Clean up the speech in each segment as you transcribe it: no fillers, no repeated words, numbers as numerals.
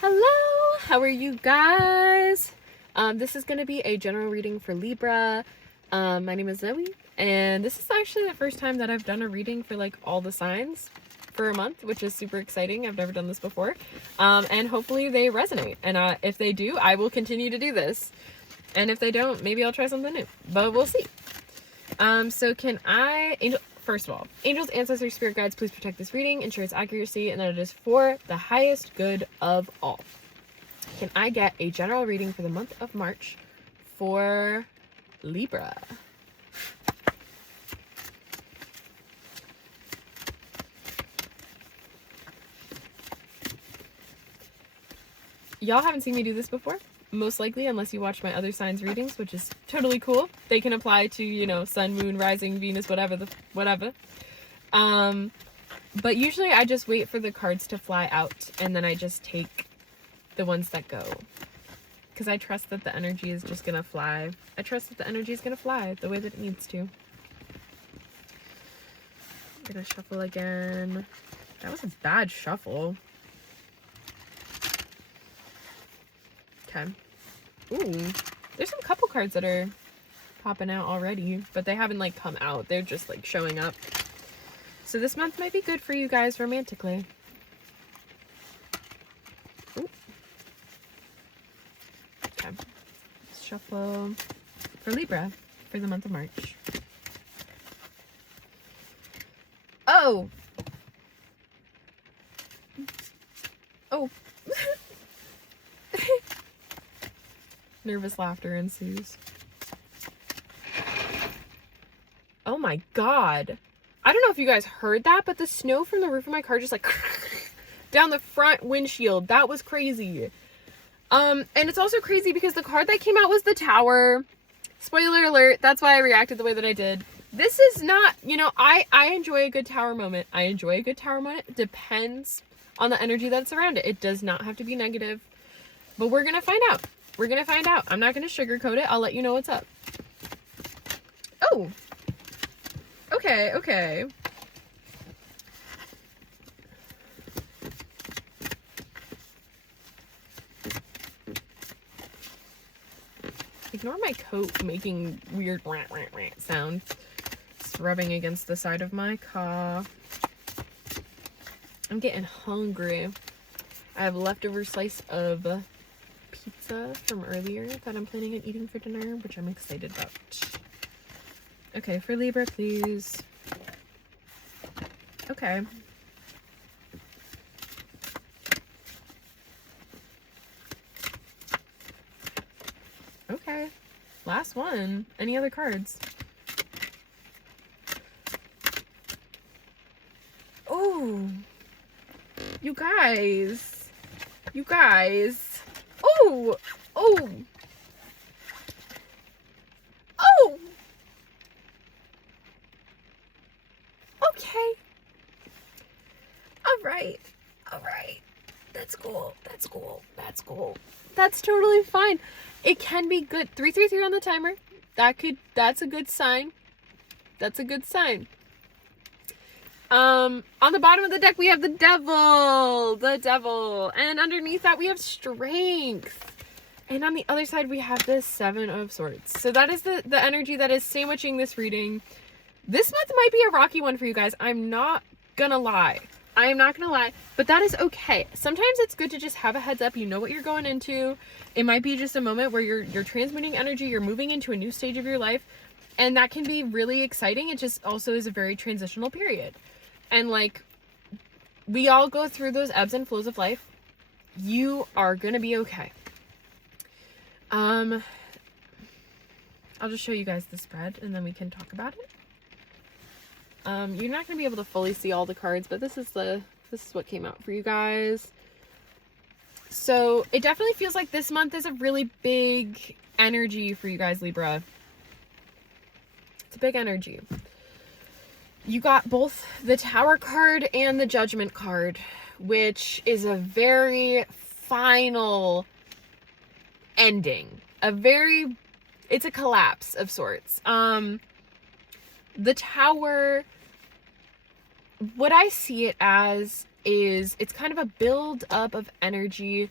Hello, how are you guys? This is going to be a general reading for Libra. My name is Zoe, and this is actually the first time that I've done a reading for like all the signs for a month, which is super exciting. I've never done this before, and hopefully they resonate. And if they do, I will continue to do this. And if they don't, maybe I'll try something new, but we'll see. So can I, first of all, angels, ancestors, spirit guides, please protect this reading, ensure its accuracy, and that it is for the highest good of all. Can I get a general reading for the month of March for Libra? Y'all haven't seen me do this before, most likely, unless you watch my other signs readings, which is totally cool. They can apply to, you know, sun, moon, rising, Venus, whatever. But usually I just wait for the cards to fly out, and then I just take the ones that go. Because I trust that the energy is just gonna fly. I trust that the energy is gonna fly the way that it needs to. I'm gonna shuffle again. That was a bad shuffle. Okay. Ooh, there's some couple cards that are popping out already, but they haven't like come out. They're just like showing up. So this month might be good for you guys romantically. Ooh. Okay. Let's shuffle for Libra for the month of March. Oh. Oh. Nervous laughter ensues. Oh my god. I don't know if you guys heard that, but the snow from the roof of my car just like down the front windshield. That was crazy. And it's also crazy because the card that came out was the Tower. Spoiler alert, that's why I reacted the way that I did. This is not, you know, I enjoy a good Tower moment. I enjoy a good Tower moment. It depends on the energy that's around it. It does not have to be negative. But we're gonna find out. We're gonna find out. I'm not gonna sugarcoat it. I'll let you know what's up. Oh. Okay, okay. Ignore my coat making weird rant sound. It's rubbing against the side of my car. I'm getting hungry. I have a leftover slice of pizza from earlier that I'm planning on eating for dinner, which I'm excited about. Okay, for Libra, please. Okay. Okay. Last one. Any other cards? Oh. You guys. You guys. Oh. Oh. Oh. Okay. Alright. Alright. That's cool. That's cool. That's cool. That's totally fine. It can be good. 333 on the timer. That's a good sign. That's a good sign. On the bottom of the deck we have the Devil. The Devil. And underneath that we have Strength. And on the other side we have the Seven of Swords. So that is the energy that is sandwiching this reading. This month might be a rocky one for you guys. I'm not gonna lie. I am not gonna lie, but that is okay. Sometimes it's good to just have a heads up. You know what you're going into. It might be just a moment where you're transmitting energy. You're moving into a new stage of your life, and that can be really exciting. It just also is a very transitional period, and like we all go through those ebbs and flows of life. You are gonna be okay. I'll just show you guys the spread, and then we can talk about it. You're not going to be able to fully see all the cards, but this is what came out for you guys. So it definitely feels like this month is a really big energy for you guys, Libra. It's a big energy. You got both the Tower card and the Judgment card, which is a very final ending. It's a collapse of sorts. The Tower, what I see it as is it's kind of a build up of energy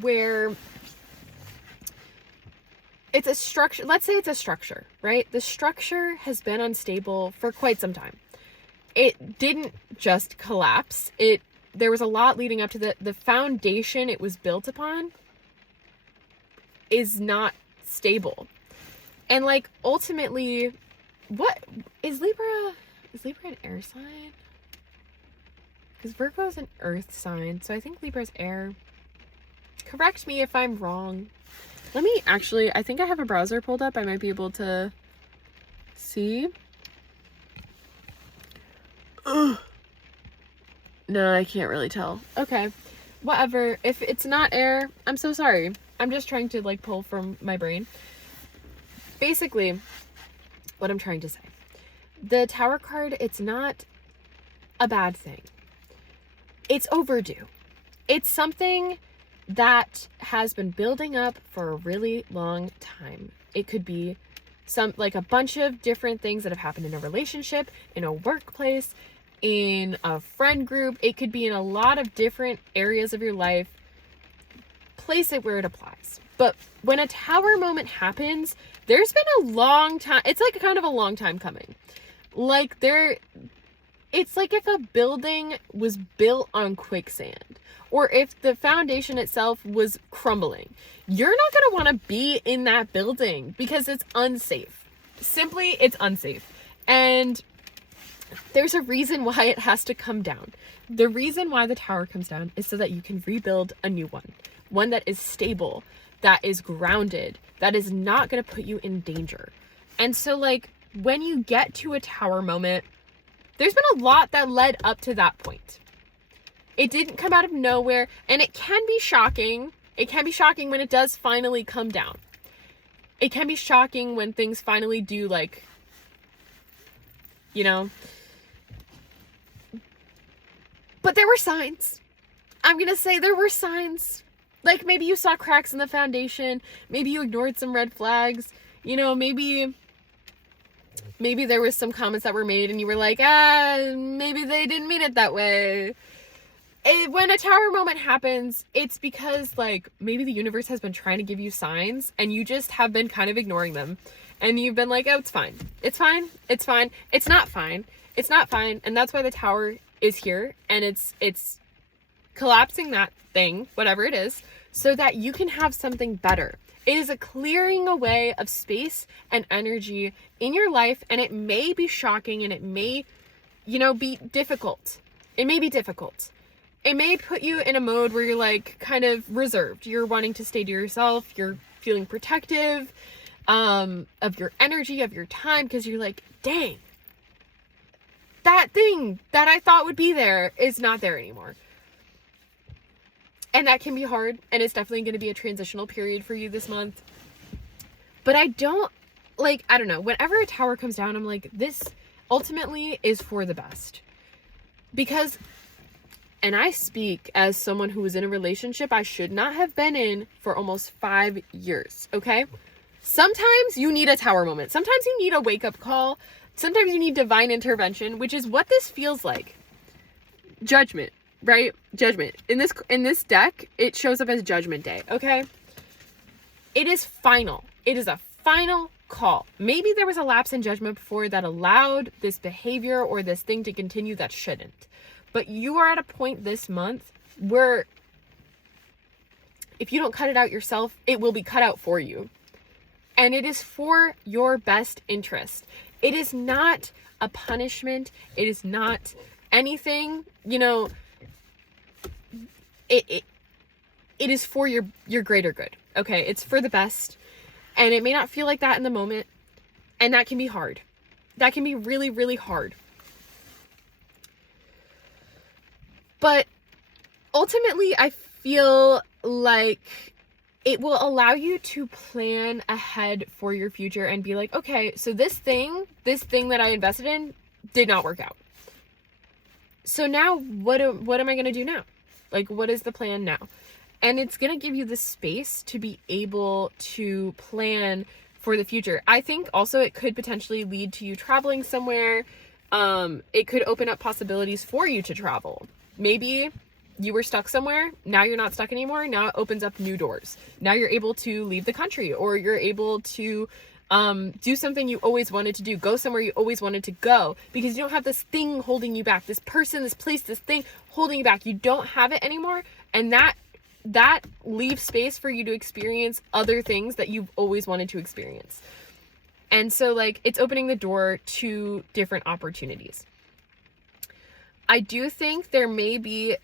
where it's a structure. Let's say it's a structure, right? The structure has been unstable for quite some time. It didn't just collapse. There was a lot leading up to the foundation it was built upon is not stable. And like ultimately, what is Libra? Is Libra an air sign? Because Virgo is an earth sign, so I think Libra's air. Correct me if I'm wrong. Let me actually, I think I have a browser pulled up. I might be able to see. Ugh. No, I can't really tell. Okay, whatever. If it's not air, I'm so sorry. I'm just trying to like pull from my brain. Basically, what I'm trying to say. The Tower card, it's not a bad thing. It's overdue. It's something that has been building up for a really long time. It could be like a bunch of different things that have happened in a relationship, in a workplace, in a friend group. It could be in a lot of different areas of your life. Place it where it applies. But when a Tower moment happens, there's been a long time. It's like kind of a long time coming. Like it's like if a building was built on quicksand, or if the foundation itself was crumbling. You're not going to want to be in that building because it's unsafe. Simply, it's unsafe. And there's a reason why it has to come down. The reason why the Tower comes down is so that you can rebuild a new one. One that is stable, that is grounded, that is not going to put you in danger. And so like when you get to a Tower moment, there's been a lot that led up to that point. It didn't come out of nowhere, and it can be shocking. It can be shocking when it does finally come down. It can be shocking when things finally do, like, you know. But there were signs. I'm going to say there were signs. Like, maybe you saw cracks in the foundation. Maybe you ignored some red flags. You know, maybe there was some comments that were made and you were like, maybe they didn't mean it that way. When a Tower moment happens, it's because like maybe the universe has been trying to give you signs and you just have been kind of ignoring them. And you've been like, oh, it's fine. It's fine. It's fine. It's not fine. It's not fine. And that's why the Tower is here. And it's collapsing that thing, whatever it is, so that you can have something better. It is a clearing away of space and energy in your life, and it may be shocking and it may, be difficult. It may be difficult. It may put you in a mode where you're like kind of reserved. You're wanting to stay to yourself. You're feeling protective of your energy, of your time, because you're like, dang, that thing that I thought would be there is not there anymore. And that can be hard, and it's definitely going to be a transitional period for you this month. But I don't know, whenever a Tower comes down, I'm like, this ultimately is for the best. Because, and I speak as someone who was in a relationship I should not have been in for almost 5 years, okay? Sometimes you need a Tower moment. Sometimes you need a wake-up call. Sometimes you need divine intervention, which is what this feels like. Judgment. Right? Judgment. In this deck, it shows up as Judgment Day, okay? It is final. It is a final call. Maybe there was a lapse in judgment before that allowed this behavior or this thing to continue that shouldn't. But you are at a point this month where if you don't cut it out yourself, it will be cut out for you. And it is for your best interest. It is not a punishment. It is not anything, it is for your greater good. Okay, it's for the best. And it may not feel like that in the moment. And that can be hard. That can be really, really hard. But ultimately, I feel like it will allow you to plan ahead for your future and be like, okay, so this thing that I invested in did not work out. So now what am I going to do now? Like, what is the plan now? And it's going to give you the space to be able to plan for the future. I think also it could potentially lead to you traveling somewhere, It could open up possibilities for you to travel. Maybe you were stuck somewhere. Now you're not stuck anymore. Now it opens up new doors. Now you're able to leave the country, or you're able to do something you always wanted to do, go somewhere you always wanted to go, because you don't have this thing holding you back, this person, this place, this thing holding you back. You don't have it anymore. And that leaves space for you to experience other things that you've always wanted to experience. And so, like, it's opening the door to different opportunities. I do think there may be,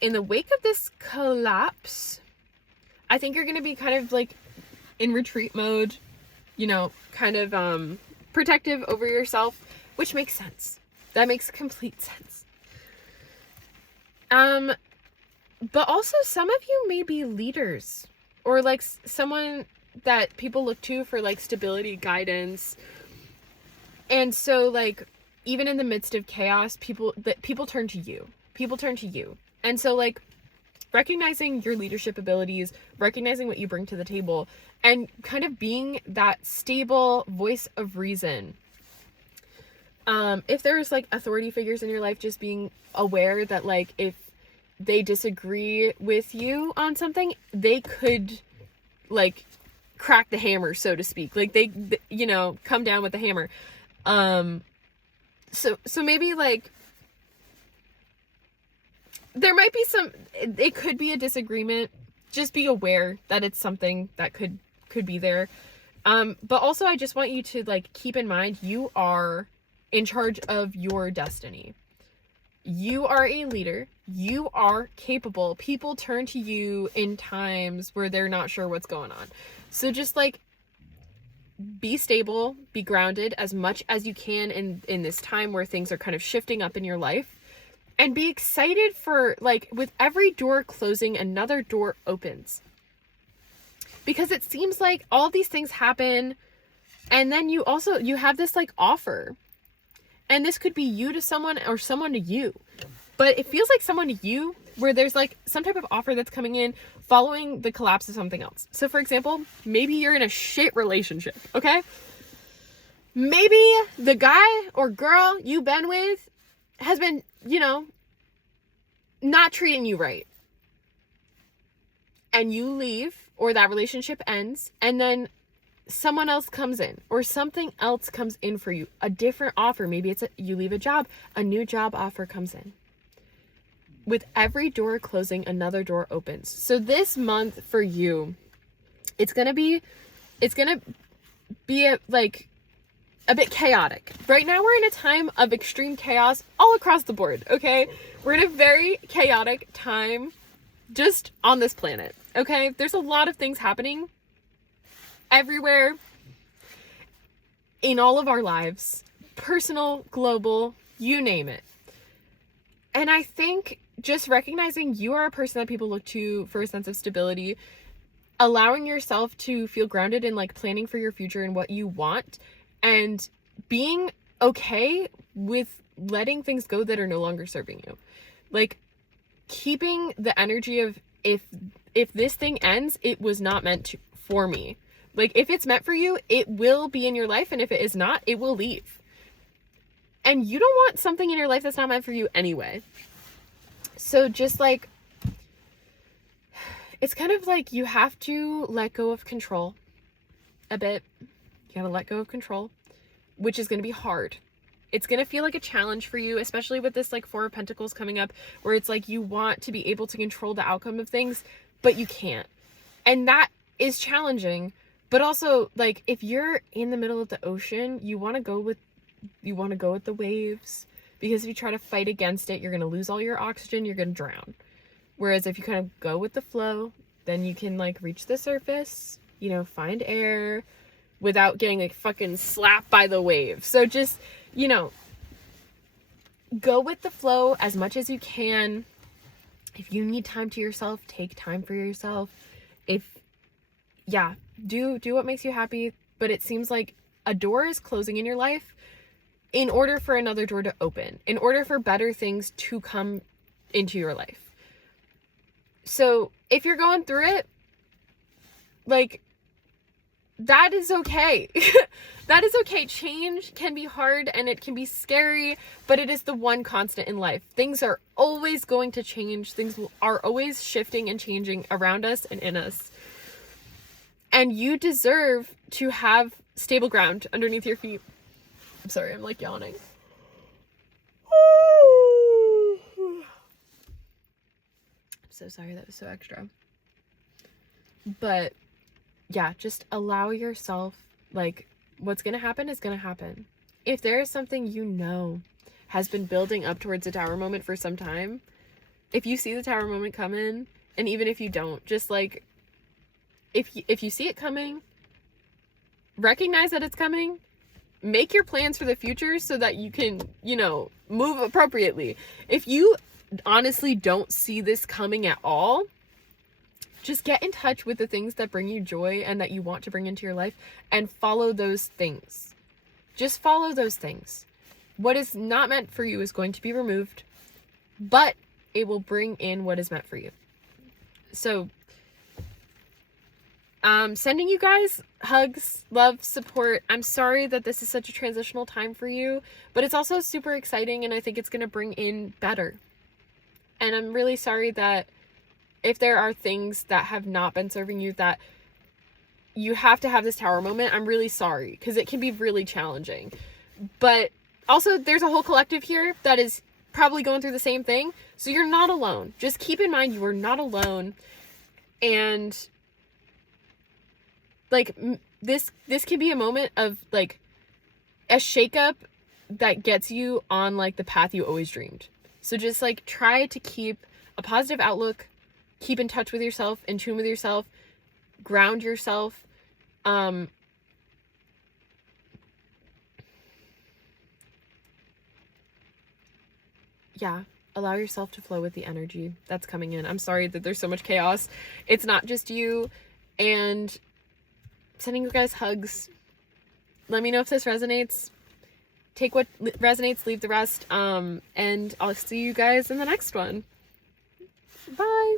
in the wake of this collapse, I think you're going to be kind of like in retreat mode, you know, kind of protective over yourself, which makes sense. That makes complete sense. But also some of you may be leaders, or like someone that people look to for like stability, guidance. And so, like, even in the midst of chaos, people turn to you. People turn to you. And so, like, recognizing your leadership abilities, recognizing what you bring to the table, and kind of being that stable voice of reason. If there's like authority figures in your life, just being aware that, like, if they disagree with you on something, they could, like, crack the hammer, so to speak. Like, they, you know, come down with the hammer. So maybe, like, there might be it could be a disagreement. Just be aware that it's something that could be there. But also, I just want you to, like, keep in mind, you are in charge of your destiny. You are a leader. You are capable. People turn to you in times where they're not sure what's going on. So just, like, be stable, be grounded as much as you can in this time where things are kind of shifting up in your life. And be excited for, like, with every door closing, another door opens. Because it seems like all these things happen, and then you have this, like, offer. And this could be you to someone or someone to you. But it feels like someone to you, where there's, like, some type of offer that's coming in following the collapse of something else. So, for example, maybe you're in a shit relationship, okay? Maybe the guy or girl you've been with has been, you know, not treating you right. And you leave, or that relationship ends, and then someone else comes in, or something else comes in for you, a different offer. Maybe you leave a job, a new job offer comes in. With every door closing, another door opens. So this month for you, it's gonna be a bit chaotic. Right now we're in a time of extreme chaos all across the board, okay? We're in a very chaotic time just on this planet, okay? There's a lot of things happening everywhere in all of our lives, personal, global, you name it. And I think just recognizing you are a person that people look to for a sense of stability, allowing yourself to feel grounded in, like, planning for your future and what you want, and being okay with letting things go that are no longer serving you. Like, keeping the energy of, if this thing ends, it was not meant for me. Like, if it's meant for you, it will be in your life, and if it is not, it will leave. And you don't want something in your life that's not meant for you anyway. So just, like, it's kind of like you have to let go of control a bit. You gotta let go of control, which is going to be hard. It's going to feel like a challenge for you, especially with this, like, Four of Pentacles coming up, where it's like you want to be able to control the outcome of things, but you can't. And that is challenging. But also, like, if you're in the middle of the ocean, you want to go with the waves, because if you try to fight against it, you're going to lose all your oxygen, you're going to drown. Whereas if you kind of go with the flow, then you can, like, reach the surface, you know, find air without getting, like, fucking slapped by the wave. So just, you know, go with the flow as much as you can. If you need time to yourself, take time for yourself. Do what makes you happy. But it seems like a door is closing in your life in order for another door to open, in order for better things to come into your life. So if you're going through it, like, that is okay. That is okay. Change can be hard and it can be scary, but it is the one constant in life. Things are always going to change. Things are always shifting and changing around us and in us. And you deserve to have stable ground underneath your feet. I'm sorry, I'm like yawning. I'm so sorry, that was so extra. But yeah, just allow yourself, like, what's gonna happen is gonna happen. If there is something you know has been building up towards a tower moment for some time, if you see the tower moment come in, and even if you don't, just like, if you see it coming, recognize that it's coming, make your plans for the future so that you can, you know, move appropriately. If you honestly don't see this coming at all, just get in touch with the things that bring you joy and that you want to bring into your life and follow those things. Just follow those things. What is not meant for you is going to be removed, but it will bring in what is meant for you. So, sending you guys hugs, love, support. I'm sorry that this is such a transitional time for you, but it's also super exciting and I think it's going to bring in better. And I'm really sorry that if there are things that have not been serving you, that you have to have this tower moment, I'm really sorry, because it can be really challenging. But also, there's a whole collective here that is probably going through the same thing, so you're not alone. Just keep in mind you are not alone, and like this can be a moment of like a shakeup that gets you on like the path you always dreamed. So just like try to keep a positive outlook. Keep in touch with yourself, in tune with yourself, ground yourself. Yeah, allow yourself to flow with the energy that's coming in. I'm sorry that there's so much chaos. It's not just you. And sending you guys hugs. Let me know if this resonates. Take what resonates, leave the rest. And I'll see you guys in the next one. Bye.